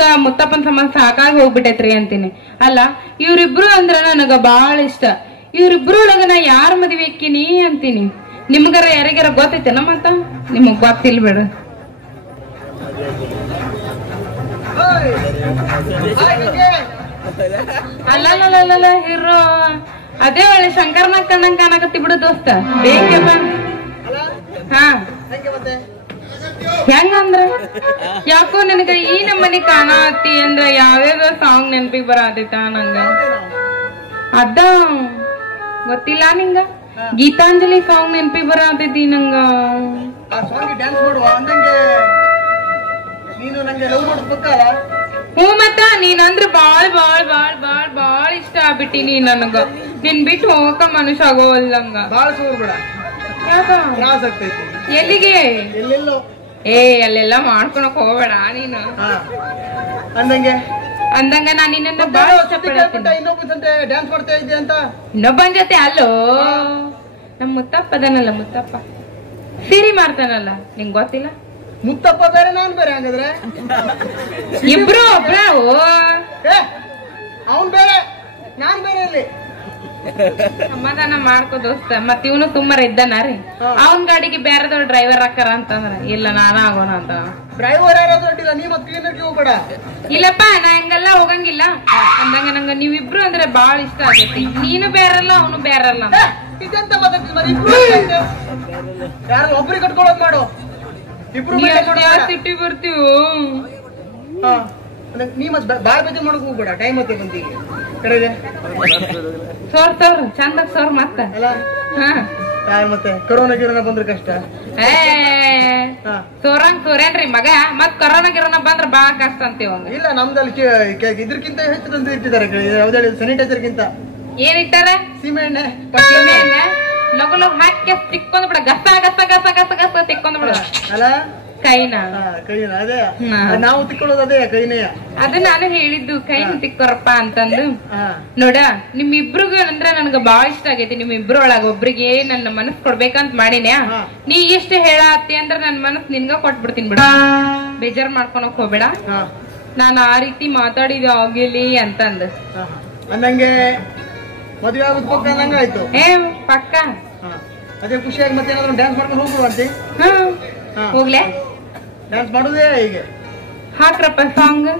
ಮತ್ತ ಮುತ್ತಪ್ಪನ ಸಂಬಂಧ ಸಾಕಾಗಿ ಹೋಗ್ಬಿಟ್ಟೈತ್ರಿ ಅಂತೀನಿ. ಅಲ್ಲ ಇವ್ರಿಬ್ರು ಅಂದ್ರ ನನಗ ಬಾಳ ಇಷ್ಟ. ಇವ್ರಿಬ್ರು ಒಳಗ ನಾ ಯಾರ ಮದ್ವೆ ಆಕಿನಿ ಅಂತೀನಿ. ನಿಮ್ಗಾರ ಯಾರಿಗಾರ ಗೊತ್ತೈತೇನ? ಮತ್ತ ನಿಮಗ್ ಗೊತ್ತಿಲ್ ಬಿಡ. ಅಲ್ಲ ಹೀರೋ ಅದೇ ಒಳ್ಳೆ ಶಂಕರ್ನಾಗ್ ಕಣ್ಣಂಗ್ ಕಾಣಕತ್ತಿ ಬಿಡು ದೋಸ್ತ. ಬೇಕಪ್ಪ. ಹಾ ಹೆಂಗಂದ್ರ ಯಾಕೋ ನನಗ ಈ ನಮ್ಮನಿ ಕಾಣತಿ ಅಂದ್ರ ಯಾವ್ಯಾವ ಸಾಂಗ್ ನೆನಪಿಗೆ ಬರತೈತ ನಂಗ. ಅದ ಗೊತ್ತಿಲ್ಲ ನಿಂಗ? ಗೀತಾಂಜಲಿ ಸಾಂಗ್ ನೆನಪಿಗೆ ಬರತೈತಿ ನಂಗ. ಹ್ಞೂ ಮತ್ತ ನೀನಂದ್ರ ಬಾಳ್ ಬಾಳ್ ಬಾಳ್ ಬಾಳ್ ಬಾಳ್ ಇಷ್ಟ ಆಗ್ಬಿಟ್ಟಿನಿ ನನಗ. ನಿನ್ ಬಿಟ್ಟು ಹೋಗಕ ಮನುಷ್ಯ ಆಗೋವಲ್ಲಂಗ. ಎಲ್ಲಿಗೆ? ಏ ಅಲ್ಲೆಲ್ಲ ಮಾಡ್ಕೊಳಕ್ ಹೋಗ್ಬೇಡ ನೀನು. ಅಂದಂಗ ನಾನ್ ನಿನ್ನ ಬಾಳ ಇಷ್ಟಪಡ್ತೀನಿ. ಇನ್ನೊಬ್ಬನ್ ಜೊತೆ ಅಲ್ಲೋ ನಮ್ ಮುತ್ತಪ್ಪ ಅದನಲ್ಲ, ಮುತ್ತಪ್ಪ ಸಿರಿ ಮಾಡ್ತಾನಲ್ಲ, ನಿಂಗ್ ಗೊತ್ತಿಲ್ಲ? ಮುತ್ತಪ್ಪ ಬೇರೆ ನಾನ್ ಬೇರೆ ಹಂಗಾದ್ರೆ ಇಬ್ರು ಒಬ್ರ ಅವನ್ ಬೇರೆ ನಾನ್ ಬೇರೆ ಇಲ್ಲಿ ಸಮಾಧಾನ ಮಾಡ್ಕೋ ದೋಸ್ತ. ಮತ್ ಇವನು ತುಂಬಾರ ಇದ್ದಾನ ರೀ. ಅವನ್ ಗಾಡಿಗೆ ಬೇರೆದವ್ರು ಡ್ರೈವರ್ ಹಾಕಾರ ಅಂತಂದ್ರ ಇಲ್ಲ ನಾನ ಆಗೋಣ ಅಂತ. ಡ್ರೈವರ್ ಯಾರಾದ್ರೂ ಅಡ್ಡಿಲ್ಲ, ನೀ ಮತ್ ಕ್ಲೀನರ್ಗೆ ಹೋಗ್ಬೇಡ. ಇಲ್ಲಪ್ಪ ನಾ ಹಂಗೆಲ್ಲ ಹೋಗಂಗಿಲ್ಲ. ಅಂದಂಗ ನಂಗ ನೀವಿಬ್ರು ಅಂದ್ರೆ ಬಾಳ ಇಷ್ಟ ಆಗೈತಿ. ನೀನು ಬೇರಲ್ಲ ಅವನು ಬೇರಲ್ಲ. ಇದೆಂತ ಮಾತಾಡ್ತೀನಿ, ಯಾರು ಒಬ್ರಿಗೆ ಕಟ್ಕೊಳ್ಳೋದ್ ಮಾಡು. ಇಬ್ರು ಸಿಟ್ಟಿ ಬರ್ತೀವೋ. ನೀ ಮತ್ ಬಾಳ್ ಬೇಜಾರ್ ಮಾಡಕ್ ಹೋಗ್ಬೇಡ. ಟೈಮ್ ಮತ್ತೆ ಬಂತೀಗ ಕರೆದೆ ಸೋರ್ ಚಂದಾಗ ಸೋರ್ ಮತ್ತ ಮತ್ತೆ ಕರೋನಾ ಗಿರೋನ ಬಂದ್ರೆ ಕಷ್ಟ. ಸೋರೇನ್ರಿ ಮಗ. ಮತ್ ಕರೋನಾ ಗಿರೋನ ಬಂದ್ರ ಬಾಳ ಕಷ್ಟ ಅಂತೀವ. ಇಲ್ಲ ನಮ್ದಲ್ಲಿ ಇದ್ರಕ್ಕಿಂತ ಹೆಚ್ಚು ತಂದು ಇಟ್ಟಿದ್ದಾರೆ. ಯಾವ್ದು ಸ್ಯಾನಿಟೈಸರ್ ಗಿಂತ ಏನ್ ಇಟ್ಟಾರ? ಸೀಮೆ ಎಣ್ಣೆ. ಲಗು ಲಗು ಹಾಕಿ ತಿಕ್ಕೊಂಡ್ ಬಿಡ. ಗಸ ಗಸ ಗಸ ಗಸ ಗಸ ತಿಕ್ಕೊಂಡ್ ಬಿಡ ಅಲ್ಲ ಕೈನ. ಅದೇ ನಾವು ತಿಕ್ಕೊಳ್ಳೋದು ಅದೇ ಕೈನೇ. ಅದು ನಾನು ಹೇಳಿದ್ದು ಕೈನ ತಿಕ್ಕೊರಪ್ಪ ಅಂತಂದು. ನೋಡ ನಿಮ್ಮಿಬ್ರಿಗೂ ಅಂದ್ರೆ ನನ್ಗ ಬಾಳ ಇಷ್ಟ ಆಗೈತಿ. ನಿಮ್ಮಿಬ್ರೊಳಗ ಒಬ್ರಿಗೆ ನನ್ನ ಮನಸ್ ಕೊಡ್ಬೇಕಂತ ಮಾಡಿನ್ಯಾ. ನೀ ಎಷ್ಟು ಹೇಳತ್ತಿ ಅಂದ್ರ ನನ್ ಮನಸ್ ನಿನ್ಗ ಕೊಟ್ಬಿಡ್ತೀನಿ ಬಿಡ. ಬೇಜಾರ್ ಮಾಡ್ಕೊಳಕ್ ಹೋಗ್ಬೇಡ. ನಾನ್ ಆ ರೀತಿ ಮಾತಾಡಿದ ಆಗಿಲಿ ಅಂತಂದ ಅಂದಂಗೆ ಮದ್ವೆ ಆಗೋದ್ ಪಕ್ಕ ಅಂದಂಗ ಆಯ್ತು. ಪಕ್ಕ ಅದೇ ಖುಷಿಯಾಗಿ ಮತ್ತೆ ಏನಾದ್ರು ಡ್ಯಾನ್ಸ್ ಮಾಡ್ಕೊಂಡು ಹೋಗ್ಬಿಡುವಂತೆ. ಹೋಗ್ಲೆ ಡ್ಯಾನ್ಸ್ ಮಾಡುದೇ ಹೀಗೆ. ಹಾಕ್ರಪ್ಪ ಸಾಂಗ್.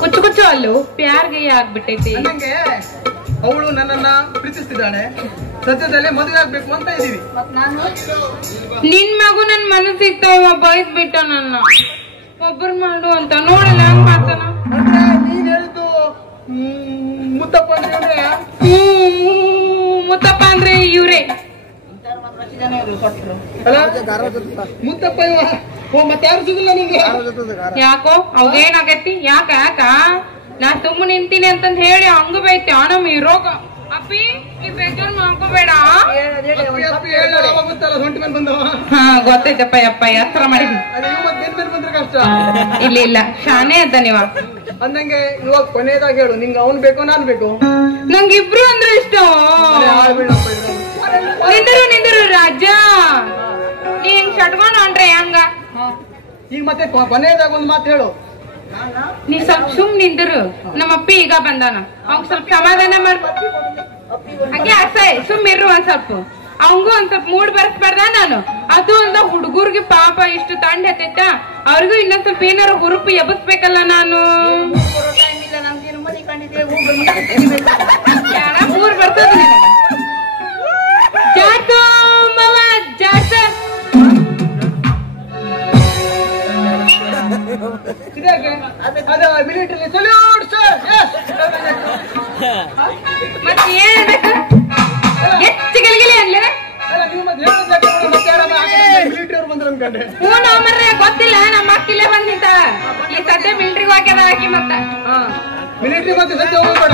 ಕುಚ್ಚು ಕುಚ್ಚು ಅಲ್ಲು ಪ್ಯಾರ್ಗೆ ಆಗ್ಬಿಟ್ಟೈತಿ. ನಂಗೆ ಅವಳು ನನ್ನನ್ನ ಪ್ರೀತಿಸ್ತಿದ್ದಾಳೆ, ಸದ್ಯದಲ್ಲೇ ಮದುವೆ ಆಗ್ಬೇಕು ಅಂತ ಇದೀವಿ. ನಿನ್ ಮಗು ನನ್ ಮನಸ್ಸಿತ್ತು ಬೈದ್ ಬಿಟ್ಟ ನನ್ನ ಒಬ್ಬರು ಮಾಡು ಅಂತ ನೋಡಲ್ಲ ಹಂಗ್ ಮಾಡ್ತಾನ. ಅಂದ್ರೆ ನೀನ್ ಹೇಳಿದ್ದು ಮುತ್ತಪ್ಪ ಅಂದ್ರೆ ಮುತ್ತಪ್ಪ ಅಂದ್ರೆ ಇವ್ರೆ ಮುತ್ತಪ್ಪ ಇವ. ಮತ್ತೆ ಯಾರು ಸಿಗಿಲ್ಲ ನಿಂಗೆ? ಯಾಕೋ ಅವೇನಾಗೈತಿ? ಯಾಕ ಯಾಕ ನಾ ಸುಮ್ಮ ನಿಂತೀನಿ ಅಂತಂದ್ ಹೇಳಿ ಹಂಗ ಬೈತಿ ನಮ್ ಇರೋಗ. ಅಪ್ಪಿ ನೀ ಬೇಜಾರ್ ಮಾಡ್ಕೋಬೇಡ. ಹಾ ಗೊತ್ತೈತಪ್ಪ ಯಪ್ಪ ಎತ್ತರ ಮಾಡಿ. ಇಲ್ಲ ಇಲ್ಲ ಶಾನೆ ಅದ ನೀವ. ಅಂದಂಗೆ ಇವಾಗ ಕೊನೆಯದಾಗ ಹೇಳು, ನಿಂಗೆ ಅವ್ನ್ ಬೇಕೋ ನಾನ್ ಬೇಕು? ನಂಗೆ ಇಬ್ರು ಅಂದ್ರೆ ಇಷ್ಟ. ನಿಂದರು ರಾಜ, ನೀ ಹಿಂಗ್ ಶಟ್ಕೊಂಡು ಹೊಂಟ್ರೆ ಹೆಂಗ? ಈಗ ಮತ್ತೆ ಕೊನೆಯದಾಗ ಒಂದ್ ಮಾತು ಹೇಳು. ನೀ ಸ್ವಲ್ಪ ಸುಮ್ ನಿಂದರು. ನಮ್ಮಪ್ಪಿ ಈಗ ಬಂದಾನ, ಅವ್ ಸ್ವಲ್ಪ ಸಮಾಧಾನ ಮಾಡ್. ಹಂಗೆ ಅಸಹ್ಯ ಸುಮ್ ಇರು ಒಂದ್ ಸ್ವಲ್ಪ. ಅವಂಗೂ ಒಂದ್ ಸ್ವಲ್ಪ ಮೂಡ್ ಬರ್ಸ್ಬಾರ್ದ ನಾನು? ಅದು ಒಂದ ಹುಡುಗರ್ಗೆ ಪಾಪ ಇಷ್ಟು ತಂಡ ಹತ್ತೈತ, ಅವ್ರಿಗೂ ಇನ್ನೊಂದ್ ಸ್ವಲ್ಪ ಏನಾರು ಹುರುಪು ಎಬಸ್ಬೇಕಲ್ಲ ನಾನು. ಮೂರ್ ಬರ್ತದ ಜಾತು ಮವ ಜಾತ. ಮತ್ತೆ ಏನ್ಬೇಕು ಹೆಚ್ಚು ಗೆಲಗಿಲೆ ಅಲ್ಲ? ಗೊತ್ತಿಲ್ಲ, ನಮ್ಮ ಅಕ್ಕಿಲ್ಲ ಬಂದಿತ್ತ ಈ ಸದ್ಯ ಮಿಲಿಟರಿ ಹಾಕ್ಯದ ಹಾಕಿ ಮತ್ತ ಮಿಲಿಟರಿ ಮತ್ತೆ ಸದ್ಯ ಹೋಗ್ಬೇಡ.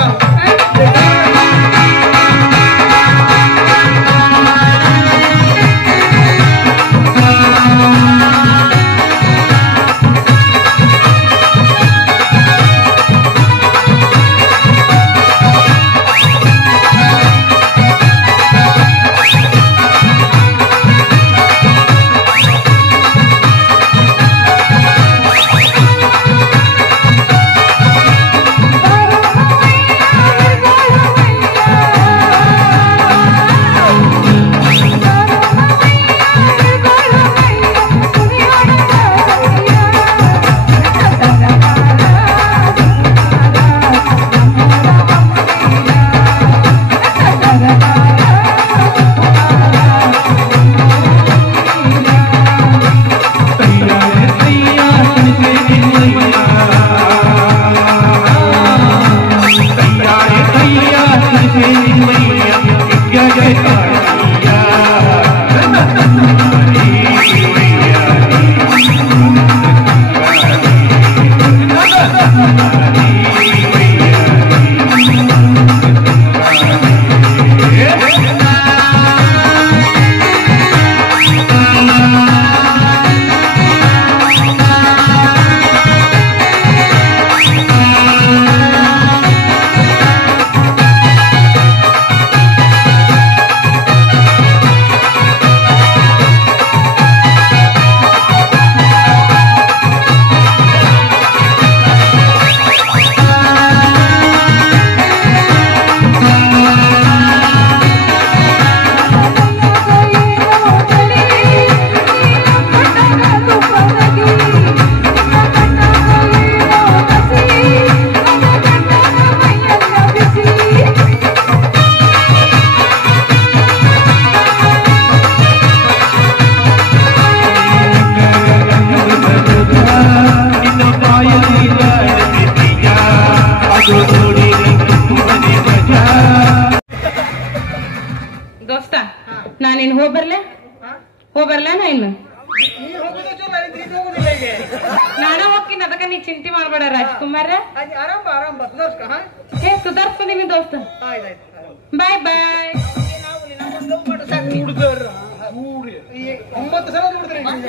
ದೋಸ್ತ ನಾನೇನ್ ಹೋಗ್ಬರ್ಲೆ ನಾ ಇನ್ನು ನಾನೇ ಹೋಗ್ತೀನಿ. ಅದಕ್ಕ ನೀ ಚಿಂತೆ ಮಾಡ್ಬೇಡ ರಾಜ್ಕುಮಾರ. ಹೇ ಸುಧಾರ್ಸ್ಕೊಂಡಿನಿ ದೋಸ್ತ. ಬಾಯ್ ಬಾಯ್. 9 ಸಲ ನೋಡಿದ್ರೆ ನಿಮ್ಗೆ